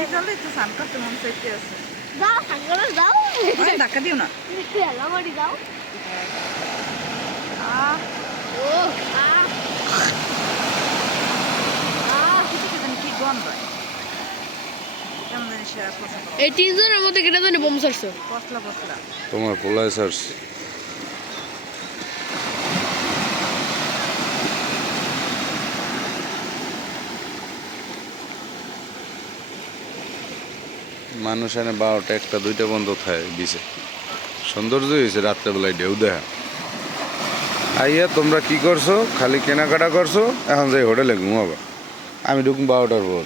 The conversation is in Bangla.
এই জলে একটু স্নান করতে মন চাইতে আছে। যাও সাঙ্গলে যাও ধাক্কা দিও না। একটু হেলা মারি যাও আহ ও কি গন্ধ কেমন জানি সে পছন্দ এই তিনজনের মধ্যে কেটে জানি বোম ছাড়ছো পতলা পতলা তোমার পোলায় সার্স মানুষ এনে 12টা 1টা 2টা বন্ধ থাকে বিচে সৌন্দর্য হয়েছে রাত্রেবেলায় ঢেউ দেখা আইয়া তোমরা কি করছো খালি কেনাকাটা করছো এখন যাই হোটেলে ঘুমাবা আমি ঢুকুন 12টার পর